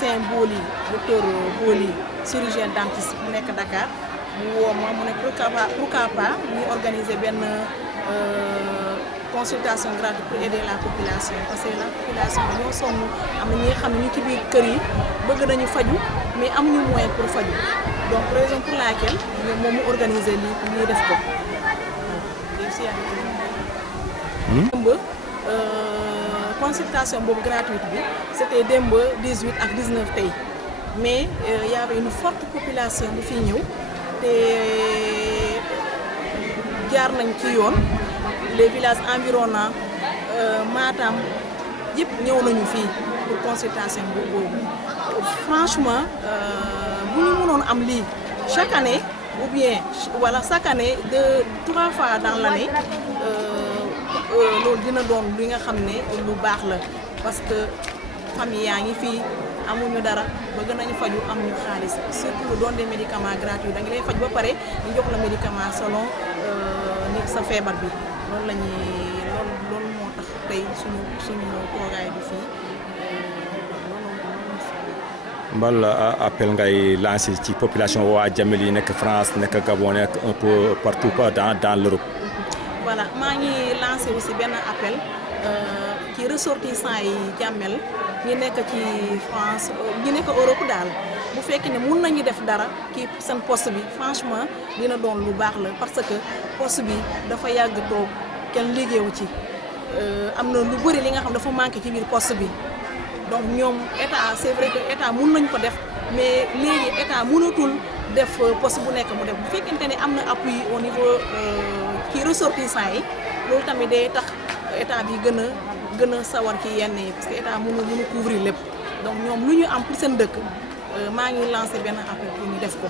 médecin Boli docteur Boli chirurgien dentiste bu nekk Dakar mu woo ma mu ne pourquoi pas ñu organiser benn consultation gratuite pour aider la population parce que la population dañoo sonn am na ñi nga xam ne ñu ci biir kër yi bëgg nañu faju mais amuñu moyen pour faju donc raison pour laquelle moom mu organiser lii def ko démb consultation boobu gratuite bi c'était démb 18 ak 19 tey mais y avait une forte population bu fi ñëw te jaar nañ ci yoon les villages environnants Matam yëpp ñëw nañu fii pour consultation boobu franchement bu ñu mënoon am lii chaque année ou bien voilà chaque année 3 fois dans l'année loolu dina doon li nga xam ne lu baax la parce que famille yaa ngi fii amuñu dara bëgg nañu faju amuñu xaalis surtout lu doon des médicaments gratuits da nga lay faj ba pare ñu jox la médicament selon ni sa feebar bi loolu la ñuy loolu moo tax tey suñu toogaay bi fii mbal appel ngay lancé ci population waa Jamel yi nekk France nekk Gabon nekk un peu partout dans l'Europe. Voilà maa ngi lancé aussi benn appel ci ressortissants yi Jamel ñi nekk ci France ñi nekk Europe daal bu fekkee ne mun nañu def dara ci seen poste bi franchement dina doon lu baax la parce que poste bi dafa yàgg toog kenn liggéeyu ci am na lu bëri li nga xam dafa manqué ci biir poste bi donc ñoom état c'est vrai que état mun nañ ko def mais léegi état mënatul def poste bu nekk mu def bu fekkente ne am na appui au niveau ci ressortissants yi loolu tamit day tax état bi gën a sawar ci yenn yi parce que état mënu couvrir lépp donc ñoom lu ñu am pour seen dëkk maa ngi lancé benn appel pour ñu def ko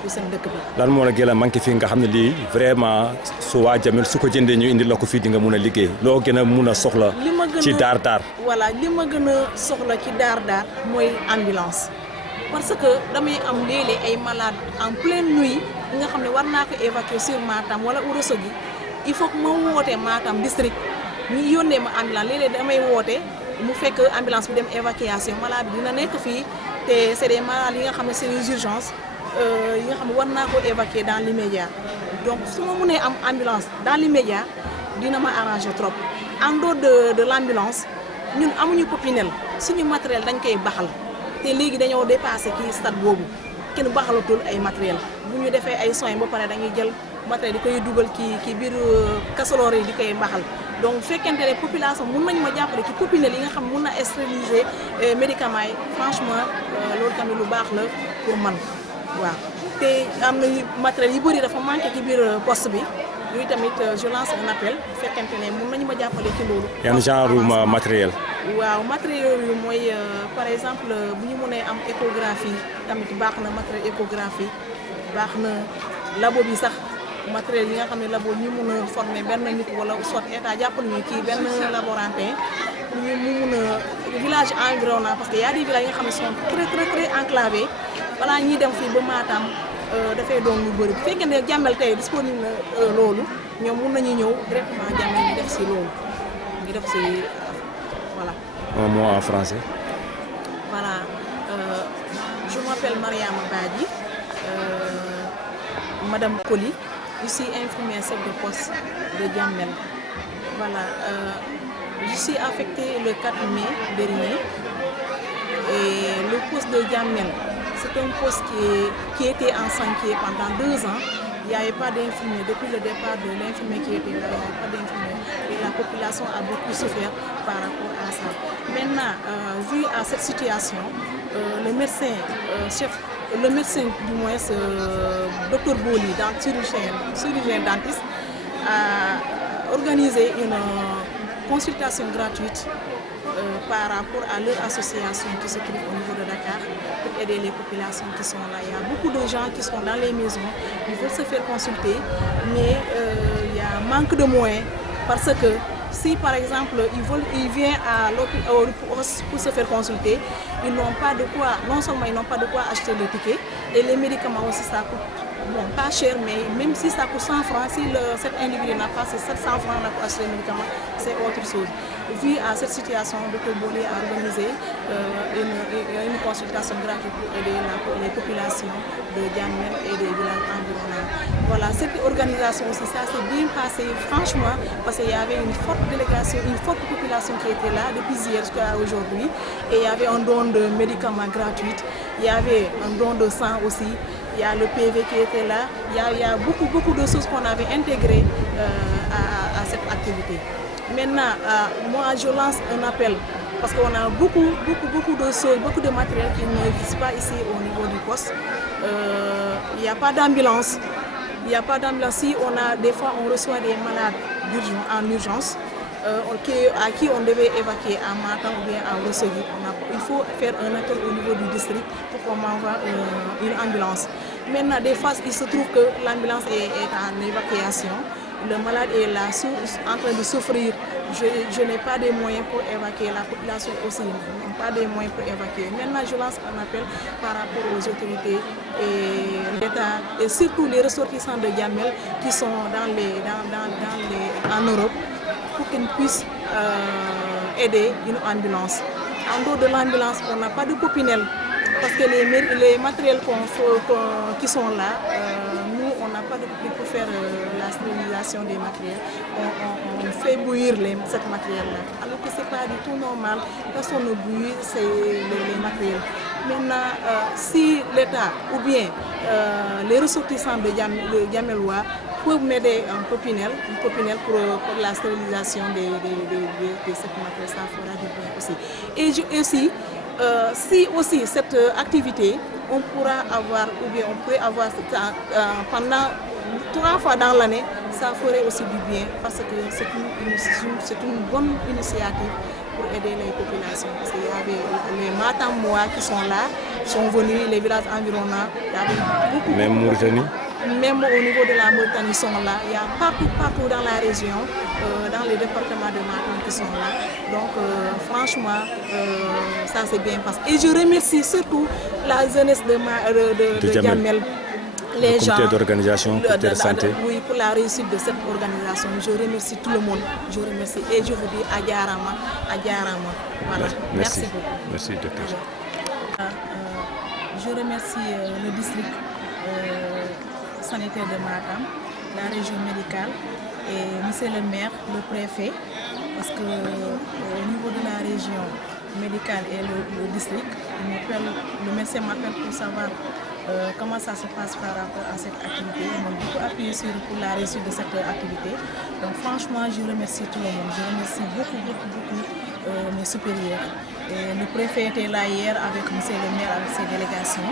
pour seen dëkk bi. lan moo la gën a manqué fii nga xam ne lii vraiment su waa Jamel su ko jëndee ñu indi la ko fii di nga mun a liggéey loo gën a mun a soxla. ci daar. voilà li ma gën a soxla ci daar mooy ambulance parce que damay am léeg-léeg ay malades en pleine nuit nga xam ne war naa ko évacuer sur Matam wala Ourossogui il faut que ma wootee Matam district ñu yónnee ma ambulance léeg-léeg damay woote mu fekk ambulance bi dem évacuation malade bi dina nekk fii te c'est des malades yi nga xam ne c'est des urgences yi nga xam ne war naa ko évacuer dans l'immédiat donc su ma mënee am ambulance dans l'immédiat dina ma arranger trop en dehors de l'ambulance ñun amuñu popinel suñu matériel dañ koy baxal te léegi dañoo dépassé kii stade boobu kenn baxalatul ay matériel bu ñu defee ay soins ba pare dañuy jël matériel di koy dugal ci biir casserole yi di koy baxal donc bu fekkente ne population mun nañu ma jàppale ci popinel yi nga xam mun na stériliser médicaments yi franchement loolu tamit lu baax la pour man waaw te am na matériel yu bëri dafa manqué ci biir poste bi yooyu tamit je lance un appel bu fekkente ne mun nañu ma jàppale ci loolu. yan genre matériel. waaw matériel yu mooy par exemple bu ñu mënee am échographie tamit baax na matériel échographie baax na labo bi sax matériel yi nga xam ne labo ñu mun a former benn nit wala soit état jàppal ñu kii benn laborantin ñu mun a village environnant parce que y a des villages yi nga xam ne sont très enclavés balaa ñuy dem fii ba Matam dafay doon lu bëri bu fekkee ne Jamel tey disponible na loolu ñoom mun nañu ñëw directement Jamel ñu def si loolu ñu def si voilà. Un mot en français. Voilà, je m'appelle Mariama Badji, Madame Koli, je suis infirmière chef de poste de Jamel. Voilà, je suis affectée le 4 mai dernier et le poste de Jamel, c'est un poste qui était en chantier pendant 2 ans. Il n'y avait pas d'infirmiers. Depuis le départ de l'infirmier qui était là, il n'y avait pas d'infirmiers. Et la population a beaucoup souffert par rapport à ça. Maintenant, vu à cette situation, le médecin du moins, Dr Boli, chirurgien dentiste, a organisé une consultation gratuite par rapport à leur association qui se trouve au niveau de Dakar pour aider les populations qui sont là. Il y a beaucoup de gens qui sont dans les maisons, ils veulent se faire consulter, mais il y a un manque de moyens parce que si par exemple ils viennent pour se faire consulter, ils n'ont pas de quoi, non seulement ils n'ont pas de quoi acheter le ticket et les médicaments aussi ça coûte bon, pas cher, mais même si ça coûte 100 francs, si cet individu n'a pas ces 700 francs pour acheter les médicaments, c'est autre chose. vu à cette situation, Dr Bolé a organisé une consultation gratuite pour aider les populations de Diamel et des villages environnants. Voilà, cette organisation aussi, ça s'est bien passé, franchement, parce qu'il y avait une forte délégation, une forte population qui était là depuis hier jusqu'à aujourd'hui. Et il y avait un don de médicaments gratuits, il y avait un don de sang aussi, il y a le PV qui était là, il y a beaucoup de choses qu'on avait intégrées à cette activité. Maintenant, moi je lance un appel parce qu'on a beaucoup de choses, beaucoup de matériel qui n'existe pas ici au niveau du poste. Il n'y a pas d'ambulance. Il n'y a pas d'ambulance. Si des fois on reçoit des malades en urgence, à qui on devait évacuer à Matam ou bien à Ourossogui. Il faut faire un appel au niveau du district pour qu'on m'envoie une ambulance. Maintenant, des fois, il se trouve que l'ambulance est en évacuation. Le malade est là, en train de souffrir. Je n'ai pas de moyens pour évacuer. La population aussi n'a pas de moyens pour évacuer. Maintenant, je lance un appel par rapport aux autorités et l'État et surtout les ressortissants de Diamel qui sont en Europe pour qu'ils puissent aider une ambulance. En dehors de l'ambulance, on n'a pas de popinel parce que les matériels qui sont là, nous, on n'a pas de popinel pour faire la stérilisation des matériels. On fait bouillir cette matériel-là. Alors que ce n'est pas du tout normal. Personne ne bouillit les matériels. Maintenant, si l'État ou bien les ressortissants de Diamelois peuvent m'aider un popinel pour la stérilisation de cette matière, ça fera du bien aussi. Et aussi, si aussi cette activité, on pourra avoir, ou bien on peut avoir pendant 3 fois dans l'année, ça ferait aussi du bien parce que c'est une bonne initiative pour aider les populations. Parce qu'il y avait les Matambois qui sont là, sont venus, les villages environnants, il y avait beaucoup. Même Mauritanie? Même au niveau de la Mauritanie, sont là. Il y a partout dans la région, dans les départements de Matam qui sont là. Donc, franchement, ça c'est bien passé. Et je remercie surtout la jeunesse de Diamel. Les le comité d'organisation, comité de santé. Oui, pour la réussite de cette organisation. Je remercie tout le monde. Je remercie et je vous dis Adjarama. Voilà. Merci beaucoup. Merci, docteur. Je remercie le district sanitaire de Matam, la région médicale et monsieur le maire, le préfet, parce que au niveau de la région médicale et le district, le médecin m'appelle pour savoir comment ça se passe par rapport à cette activité. Ils m'ont beaucoup appuyé pour la réussite de cette activité. Donc franchement, je remercie tout le monde. Je remercie beaucoup mes supérieurs. Et le préfet était là hier avec monsieur le maire, avec ses délégations.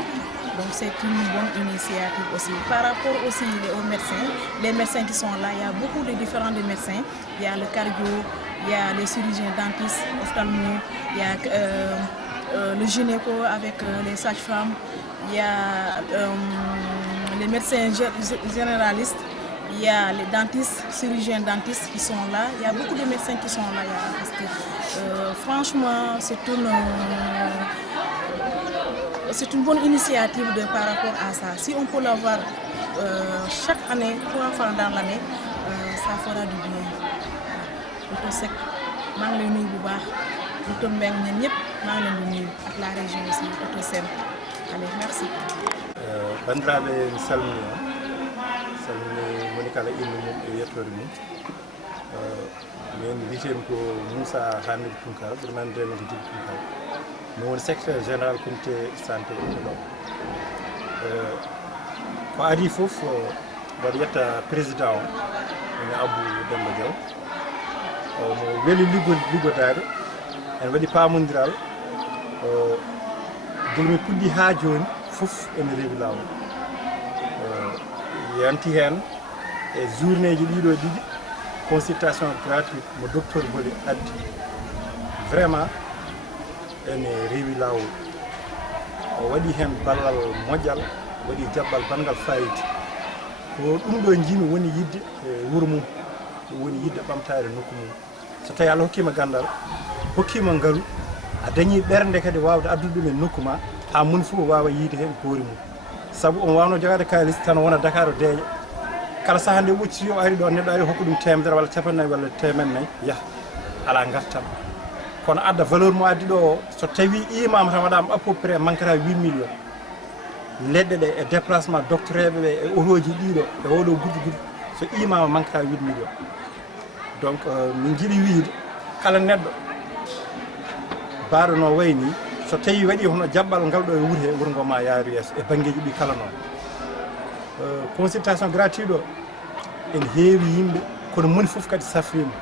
Donc c'est une bonne initiative aussi. Par rapport aussi aux médecins, les médecins qui sont là, il y a beaucoup de différents médecins. Il y a le cardio, il y a les chirurgiens dentistes, ophtalmo, il y a le gynéco avec les sages-femmes, il y a les médecins généralistes, il y a les dentistes, chirurgiens dentistes qui sont là. Il y a beaucoup de médecins qui sont là. Parce que franchement, c'est une bonne initiative par rapport à ça. Si on peut l'avoir chaque année, 3 fois dans l'année, ça fera du bien. Docteur Seck, je suis venu bu baax. Docteur Mbeng ñun ñëpp maa ngi leen di nuyu ak la région aussi docteur Sène. Allez, merci. Bandiraɓe mi salmini moni kala innu mum e yettode mum. Min mbiyetemi ko Moussa Hamidou Tounkara ɓurɗo nandede ko Djiby Tounkara. Mi woni secrétaire général comité santé ɗo. Ko adi fof mbaɗa yetta président o ene Abou Demba Diaw mo weeli liggotade en waɗi pamodiral gol mi puɗɗi ha joni fof ene rewi lawol yanti hen e journée ji ɗiɗo ɗiɗi consultation gratuite mo docteur Bolé addi vraiment ene rewi lawol o waɗi hen ballal moƴƴal waɗi jabbal bangal fayida ko ɗum ɗo jimi woni yidde wuuro mum woni yidde ɓamtare nokku mum so tawi Allah hokkima gandal hokkima ngaalu a dañi ɓernde kadi wawde addude ɗum e nokku ma ha moni fof wawa yiide hen goori mum saabu on wawno jogade kalis tan wona Dakar o deeƴa kala saaha nde ɓocciti o ari ɗo neɗɗo ari hokka ɗum 100 walla 50 walla 100 yaaha ala gartam kono adda valeur mo addi ɗo so tawi imam tan waɗama à peu près manquera 8 millions leɗɗe ɗe e déplacement doctoreɓe ɓe e otoji ɗiɗo e oɗo guddi so imama manquera 8 millions donc min jiiɗi wiide kala neɗɗo mbaɗo no wayni so tawi waɗi hono jaɓɓal ngal ɗo e wuuri he wuuro ngo ma yaaru yeeso e banggueji ɗi kala noon consultation gratuit ɗo ene heewi yimɓe kono moni fof kadi safrima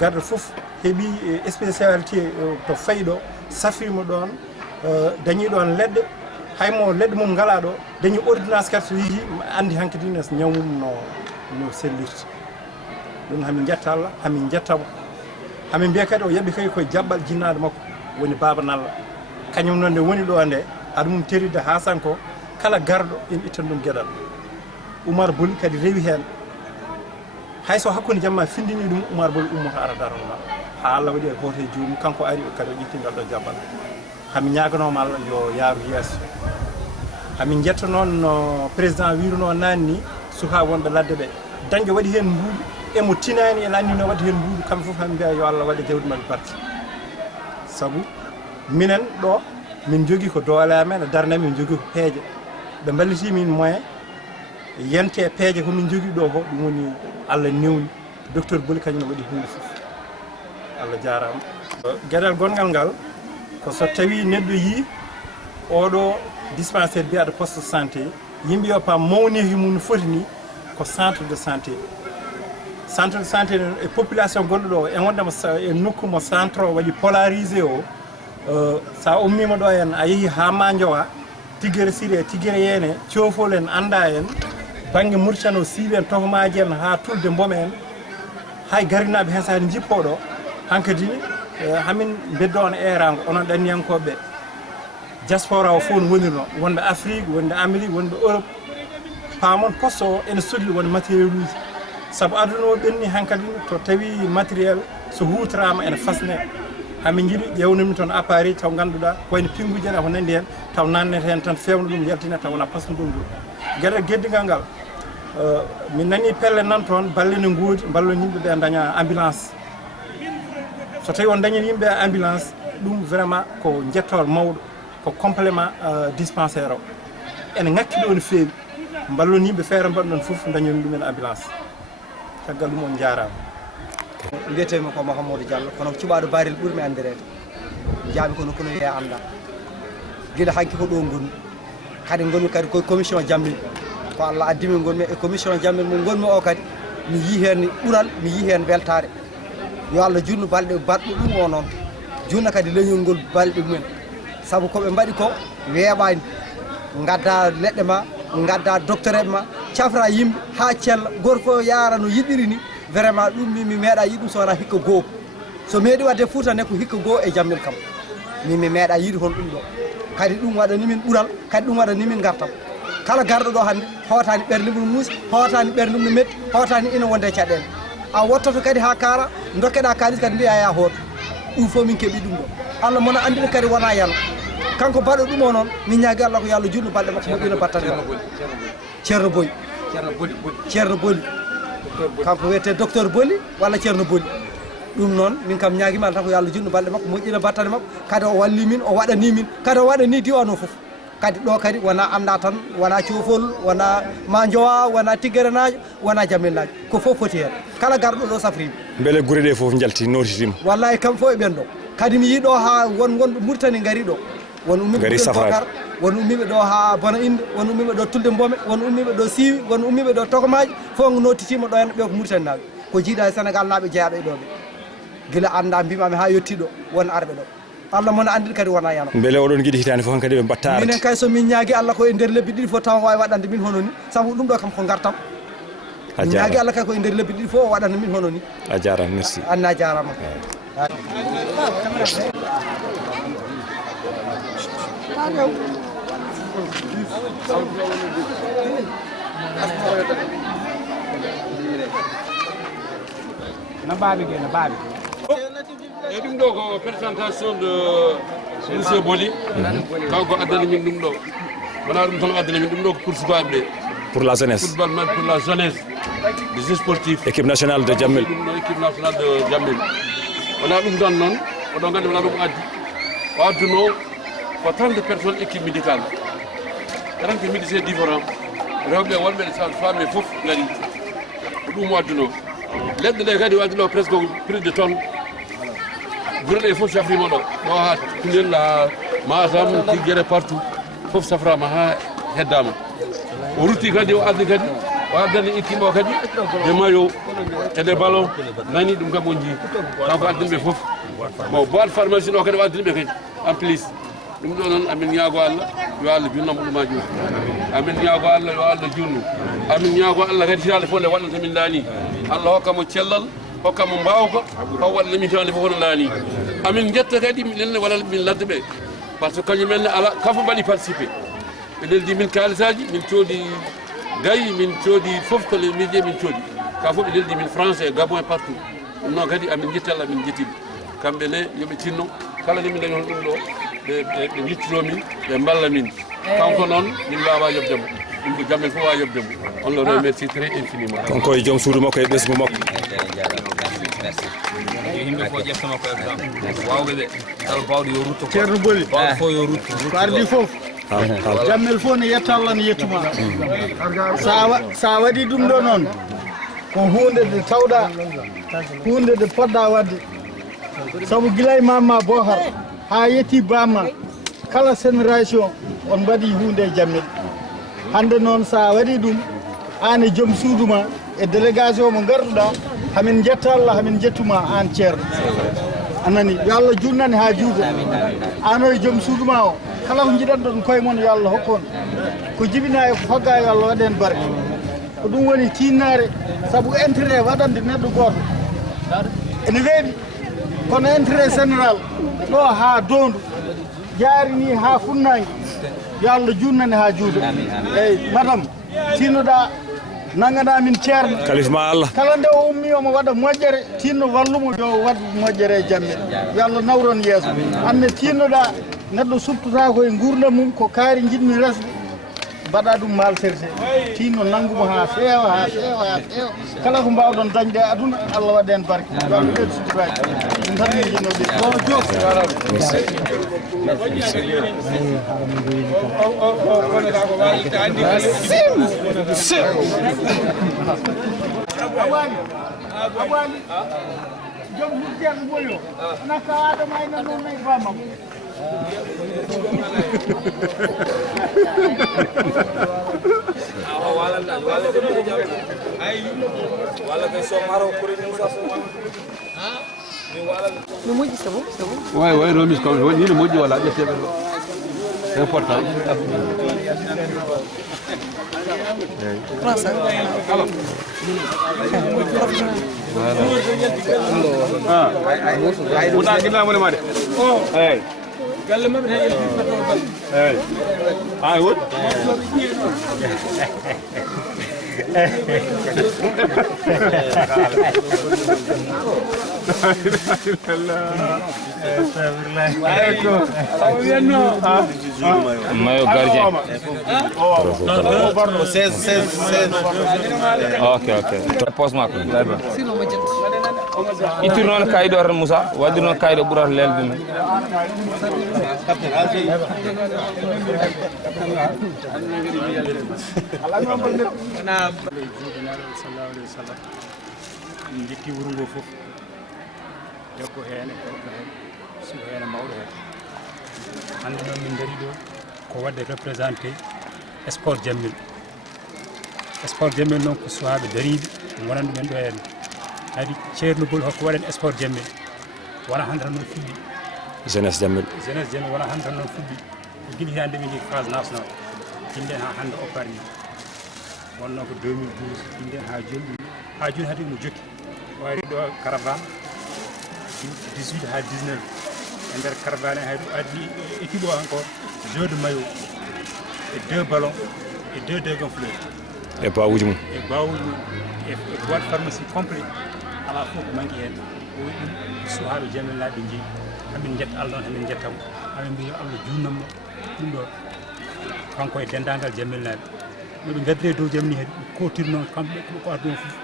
garɗo fof heeɓi spécialité to fayi ɗo safrima ɗon dañi ɗon leɗɗe haymo leɗɗe mum ngala ɗo dañi ordonnance kadi so yeehi andi hankkadi no ñawmum no sellirta ɗum hamin jetta Allah hamin jettamo hamin mbiya kadi o yaɓi kadi koye jaɓɓal jinnaɗo makko woni Baba Nalla kañum noon nde woni ɗo nde aɗa mum teride ha sanko kala garɗo ina ittan ɗum gueɗal Oumar Boli kadi rewi hen hayso hakkude jamma findini ɗum Oumar Boli ummoto ara daroma ha Allah waɗi e goto e joomum kanko ari kadi o ƴetti ngal ɗo jaɓɓal hamin ñaganoma Allah yo yaaru yeeso hamin jetta noon no président wiruno nani ni suka wonɓe ladde ɓe dañƴo waɗi hen mbuuɗi emo tinani ene anndi no waɗi hen mbuuɗi kamɓe fof hamin mbiya yo Allah waɗe jawdi mabɓe barke saabu minen ɗo min jogui ko doole amen e darde min jogui ko peeje ɓe ballitimin moyen yente peeje komin jogui ɗo ko ɗum woni Allah newni docteur Boli kañum waɗi hunde fof Allah jarama gueɗal gongal ngal ko so tawi neɗɗo yi oɗo dispensaire mbiyaɗo poste de santé yimɓe yo pam mawniki mum no foti ni ko centre de santé e population gonɗo ɗo e wondema e nokku mo centre o waɗi polarisé o sa ummima ɗo hen a yeehi ha ma jowa Tiguere Siré Tiguere Yene Thiofol en anda en banggue Mauritanie o siiɓe en tokomaji en ha tulde boom en hay garinaɓe hen sahade jippoɗo hankkadine hamin beddo on erango onon ɗanniyankoɓe diaspora o fof no wonirno wonde Afrique wonde Amérique wonde Europe pamon poste o ene sogli won matériel uji saabu aduna o ɓenni hankkadine to tawi matériel so hutorama ene fasne hamin jiiɗi ƴewnumi toon appareil taw ganduɗa wayno pinguji en ako nandi hen taw nannete hen tan fewna ɗum yaltina taw wona pasno ɗum gueɗel gueddigal ngal min nani pelle nan toon balle ne goodi ballo yimɓeɓe daña ambulance so tawi on dañani yimɓe ambulance ɗum vraiment ko jettol mawɗo ko complément dispensaire o ene ngakki ɗo no feewi ballon yimɓe feere mbaɗɗon fof dañani ɗumen ambulance caggal ɗum on jarama mbiyetemi ko Mahamadou Diallo kono cuɓaɗo baril ɓuurmi andirede jaami kono wiye anda guila hanki ko ɗo gonmi kadi gonmi kadi koye commission jammil ko Allah addimi gonmi e commission jammil mo gonmi o kadi mi yi hen ɓuural mi yi hen weltare yo Allah junnu balɗe baɗɗo ɗum o noon junna kadi leñol ngol balɗe mumen saabu koɓe mbaɗi ko weeɓani gadda leɗɗe ma gadda doctoreɓe ma cafra yimɓe ha cella goto fof yaara no yiɗiri ni vraiment ɗum mi meeɗa yiɗi ɗum so wona hikka goho so meeɗi wadde Fouta ne ko hikka goho e jammel kam mi meeɗa yiɗi hon ɗum ɗo kadi ɗum waɗani min ɓuural kadi ɗum waɗani min gartam kala garɗo ɗo hannde hawtani ɓernde mum muusi hawtani ɓernde mum metti hawtani ina wonde caɗele a wottoto kadi ha kaara dokkeɗa kalis kadi mbiya ya hoto ɗum fof min keeɓi ɗum ɗo Allah mona andina kadi wona yalo kanko baɗo ɗum o noon min ñaagui Allah ko yo Allah junno balɗe makko moƴƴino battane ceerno Boyi ceerno Boli kanko wiyete docteur Boli walla ceerno Boli ɗum noon min kam ñaaguima Allah tan ko yo Allah junno balɗe makko moƴƴino battane makko kadi o walli min o waɗani min kadi o waɗani diwan o foof kadi ɗo kadi wona anda tan wona Thiofol wona Manjowa wona Tiguere najo wona Jamel ko fof foti hen kala garɗo ɗo safrima beele guure ɗe foof jalti notitima wallahi kam fof e ɓen ɗo kadi mi yiiɗo ha wonɓe Mauritanie gari ɗo won ummiɓe ɗo Bokar won ummiɓe ɗo ha Bona Inde won ummiɓe ɗo Tulde Mbome won ummiɓe ɗo Siwi won ummiɓe ɗo Tokomaji fof notitima ɗo hen ɓe ko Mauritanie naɓe ko jiiɗa e Sénégal naɓe jeeyaɓe ɗo ɓe guila anda mbimami ha yettiɗo won arɓe ɗo Allah mona andiri kadi wona yano beele oɗon guiɗi hitande fof kadi ɓe mbatta arde minen kay somin ñaagui Allah ko e nder lebbi ɗiɗi fof taw wawi waɗande min hono ni saabu ɗum ɗo kam ko gartam min ñaagui Allah kay ko e nder lebbi ɗiɗi fof o waɗande min hono ni a jarama merci anna jarama e ɗum ɗo ko présentation de monsieur Boli kanko addani min ɗum ɗo wona ɗum tan addani min ɗum ɗo ko pour sukaɓe ɓe pour la jeunesse football man pour la jeunesse des sportifs équipe nationale de Jammel équipe nationale de Jammel wona ɗum tan noon oɗon gandi wona ɗum addi o adduno ko 30 personnes équipe médicale 30 médecins différents rewɓe wonɓe ɗe sage-femme fof ngari ko ɗum o adduno leɗɗe ɗe kadi o adduno presque plus de tonnes gure ɗe fof safrima ɗo ha Koundel ha Matam Tigguere partout fof saframa ha heddama o rutti kadi o addi kadi o addani équipe o kadi de maillot e des ballons nani ɗum kam on jii kanko addaniɓe fof bon boîte pharmacie o kadi o addaniɓe kadi en plus ɗum ɗo noon amin ñaago Allah yo Allah junnamo ɗumaji amin ñaago Allah yo Allah junnu amin ñaago Allah kadi hitande fof nde waɗanta min laani Allah hokkamo cellal hokkamo mbawka haw waɗana min hitande fof no laani amin jetta kadi minen ne waɗa min ladde ɓe par ce que kañumen ne ala kafo mbaɗi participé ɓe leldi min kalisaji min coodi gayi min coodi fof ko miije min coodi ka fof ɓe leldi min français Gabon e partout ɗum noon kadi amin jetti Allah amin jettiɓe kamɓe ne yoɓe tinno kala nde min dañi hon ɗum ɗo ɓe littino min ɓe mballa min kanko noon min wawa yobdemo ɗum ko Jammel fof wawa yobdemo on le remercie très infiniment kanko e joom suudu makko e ɓesgu makko yimɓe fof ƴettama ko exemple wawɓe ɓe kala bawɗo yo rutto ceerno Boli bawɗo fof yo rutto ko ardi fof Jammel fof ne yetta Allah ne yettuma sa waɗi ɗum ɗo noon ko hunde nde tawɗa hunde nde poɗɗa wadde sabu guilay mamma Bohar ha yetti bamma kala génération on mbaɗi hunde e Jammel hande noon sa waɗi ɗum an e joom suuduma e délégation mo garduɗa hamin jetta Allah hamin jettuma an ceerno anani yo Allah junnani ha juuɗo an o e joom suuduma o kala ko jiɗanɗo ɗum koye moon yo Allah hokkon ko jibina e ko fagga yo Allah waɗen barke ko ɗum woni tinnare saabu intérêt waɗande neɗɗo goto ene weeɓi kono intérêt général ɗo ha dondu jaari ni ha funnangue yo Allah junnani ha juuɗo eyyi madame tinnoɗa nangana min ceerno kalifma Allah kala nde o ummi omo waɗa moƴƴere tinno wallumo yo waɗ moƴƴere e Jammel yo Allah nawron yeeso anne tinnoɗa neɗɗo subtata koye gurdam mum ko kaari jiɗmi resde mbaɗa ɗum malserse tinno nanggumo ha feewa ha feewa ha feewa kala ko mbawɗon dañde aduna Allah waɗa hen barke yo Allah ɓeydu suturaji ɗum tan min jinnoɓe o jof awani jom hujjata moyo naka adama ayna noon nayi bamam no moƴƴi sabo way remise comme woni ne moƴƴi walla ƴetteɓe ɗo c'est important 300 wona guinnamone ma de eyyi galle mabɓe eyyi ha woni mayo gardien o 16 ok pos makko ittir noon kayɗo tan Moussa waddir noon kayɗo ɓurata lelde men sallallahu alaihi wasallam min jetti wuro ngo fof debbo hen e gorko hen suka hen e mawɗo hen hande noon min dari ɗo ko wadde représenté sport Jammel noon ko suwaɓe dariɓe wonan ɗumen ɗo hen kadi ceerno Bol hokko waɗen sport Jammel wona hande tan noon fuɗɗi jeunesse Jammel wona hande tan noon fuɗɗi ko guila hitande min jii phase national jinden ha hande o parni wonno ko 2012 jinden ha joni hadi mo jokki wari ɗo caravane 18 ha 19 e nder caravane hay ɗo addi équipe o encore jeu de maillot et 2 ballons et 2 dégonfleurs e bawuji mum e boîte pharmacie complet ala fof ko manqui hen o wi ɗum suhaɓe Jammel naaɓe jeeyi hamin jetta Allah noon hamin jettamo hamin mbiya Allah junnammo ɗum ɗo kanko e dendagal Jammel naaɓe noɓe gaddire dow jaam ni kadi ɓe kotir noon kamɓe ko aduna fof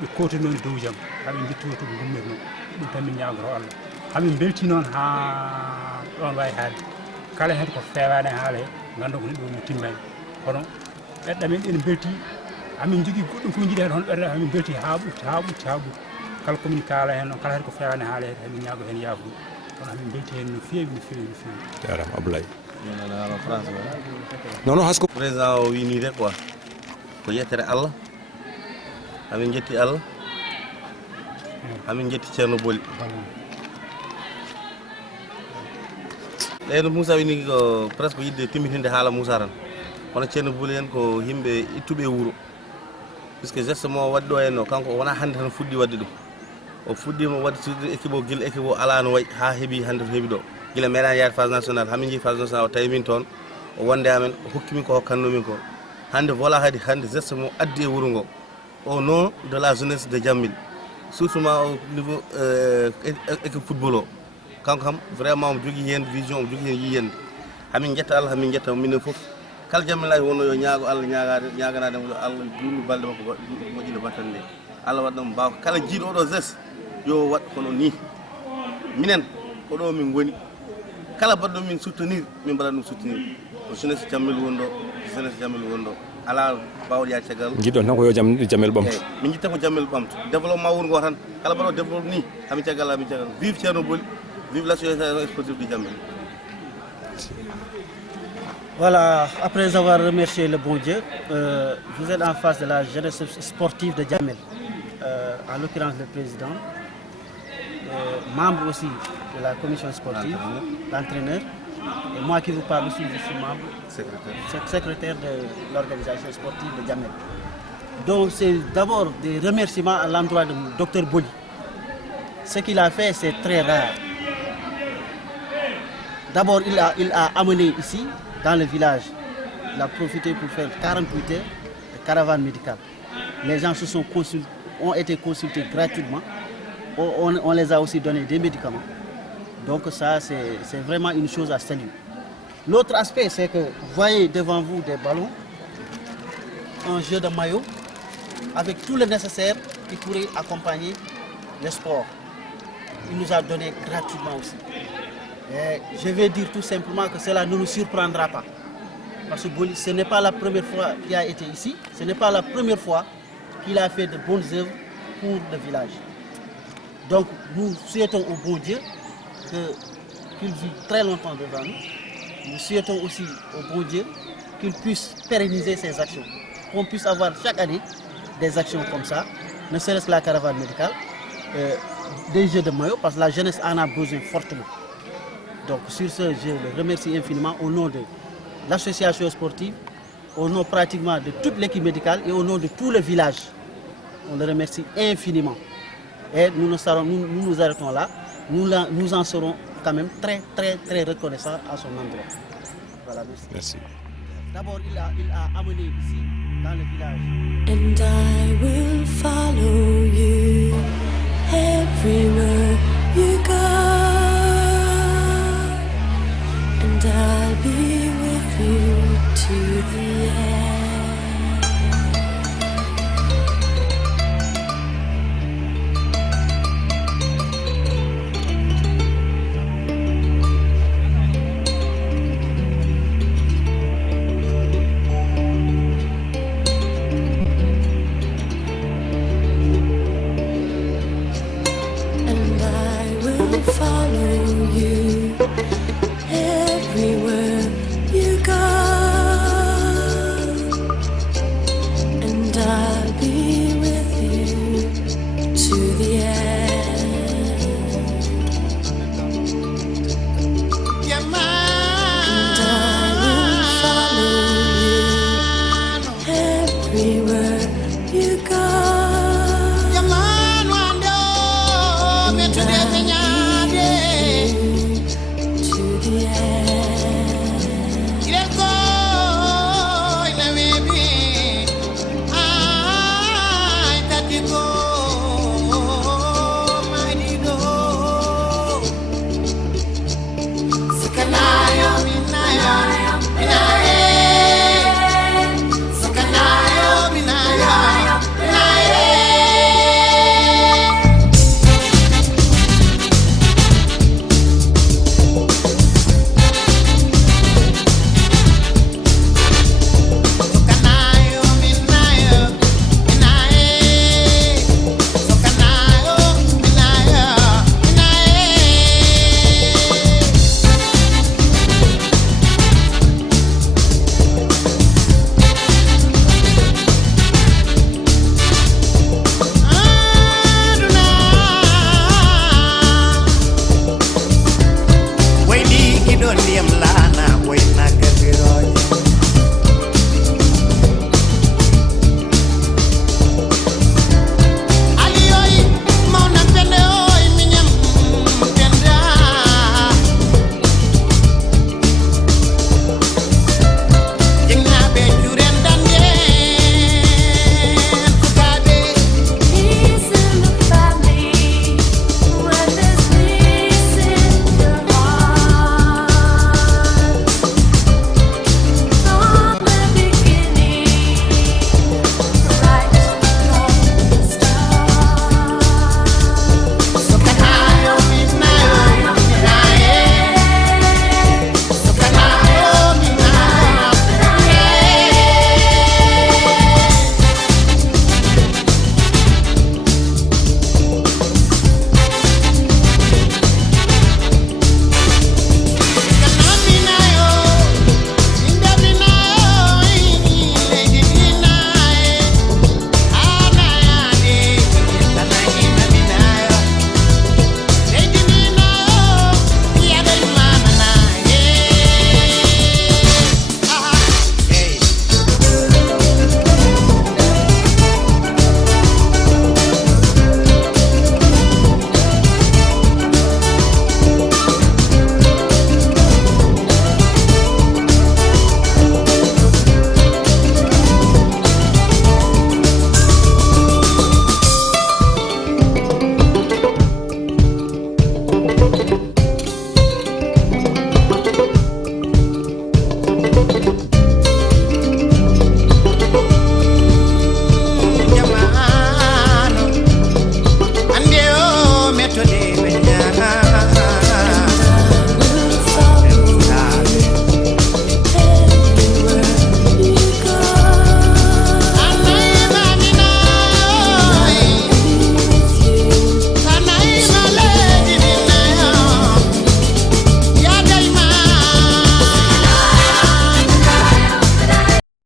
ɓe kotir noon dow jaam haɓe jettuno to ɓe gummir noon ɗum tan min ñagoto Allah hamin belti noon ha ɗon wawi haalde kala hen ko fewani haala he ganda ko neɗɗo no timmani kono ɓeɗɗa men ɗen belti hamin jogui goɗɗum fof jiiɗi hen hono ɓeɗɗa hamin belti ha ɓurti kala komin kaala hen noon kala hen ko fewani haala he hamin ñaago hen yaafo kono hamin belti hen no fewi jarama Abdoulaye no France non non hasko président o wi ni de quoi ko yettere Allah hamin jetti Allah hamin jetti ceerno Boli leyno Moussa wini ko presque yidde timmitinde haala Moussa tan kono ceerno Boli en ko yimɓe ittuɓe wuuro puisque geste mo waɗi ɗo henno kanko wona hannde tan fuɗɗi wadde ɗum o fuɗɗima wadde suude équipe o guila équipe o ala no wayi ha heeɓi hannde to heeɓi ɗo guila meeɗani yaade phase national hamin jeehi phase national o tawi min toon o wonde amen o hokkimin ko hokkannomin ko hannde voilà hannde geste mo addi e wuuro ngo au nom de la jeunesse de Diammil surtout au niveau équipe football o kanko kam vraiment omo jogui hen vision omo jogui hen yiyande hamin jetta Allah hamin jetta minen foof kala jammilaji wonno yo ñaago Allah ñaganademo yo Allah junnu balɗe makko moƴƴino battane nde Allah waɗanamo mbaw kala jiiɗo oɗo geste yo waɗ kono ni minen ko ɗo min goni kala baɗɗo min soutenir min mbaɗat ɗum soutenir ko jeunesse Diammil wonɗo jeunesse Diammil wonɗo ala bawɗo yaade caggal jiɗɗon tan ko yo Diammel ɓamtu min jitta ko Diammel ɓamtu développement wuuro ngo tan kala mbaɗo développe ni hamin caggal vive ceerno Boli vive l'association sportive de Diammel. Voilà, après avoir remercié le bon Dieu, vous êtes en face de la jeunesse sportive de Diammel, en l'occurrence le président, membre aussi de la commission sportive, l'entraîneur, et moi qui vous parle aussi, je suis membre, secrétaire de l'organisation sportive de Diammel. Donc c'est d'abord des remerciements à l'endroit de Dr Boli. Ce qu'il a fait, c'est très rare. D'abord, il a amené ici, dans le village, il a profité pour faire 48 heures de caravane médicale. Les gens ont été consultés gratuitement. On les a aussi donné des médicaments. Donc ça, c'est vraiment une chose à saluer. L'autre aspect, c'est que vous voyez devant vous des ballons, un jeu de maillot, avec tout le nécessaire qui pourrait accompagner le sport. Il nous a donné gratuitement aussi. Et je vais dire tout simplement que cela ne nous surprendra pas. Parce que ce n'est pas la première fois qu'il a été ici, ce n'est pas la première fois qu'il a fait de bonnes œuvres pour le village. Donc nous souhaitons au bon Dieu qu'il vive très longtemps devant nous. Nous souhaitons aussi au bon Dieu qu'il puisse pérenniser ses actions. Qu'on puisse avoir chaque année des actions comme ça, ne serait-ce que la caravane médicale, des jeux de maillot, parce que la jeunesse en a besoin fortement. Donc sur ce, je le remercie infiniment au nom de l'association sportive, au nom pratiquement de toute l'équipe médicale et au nom de tout le village. On le remercie infiniment. Et nous nous arrêtons là. Nous en serons quand même très reconnaissants à son endroit. Voilà, merci. D'abord, il a amené ici, dans le village. And I will follow you everywhere you go. And I'll be with you to the end.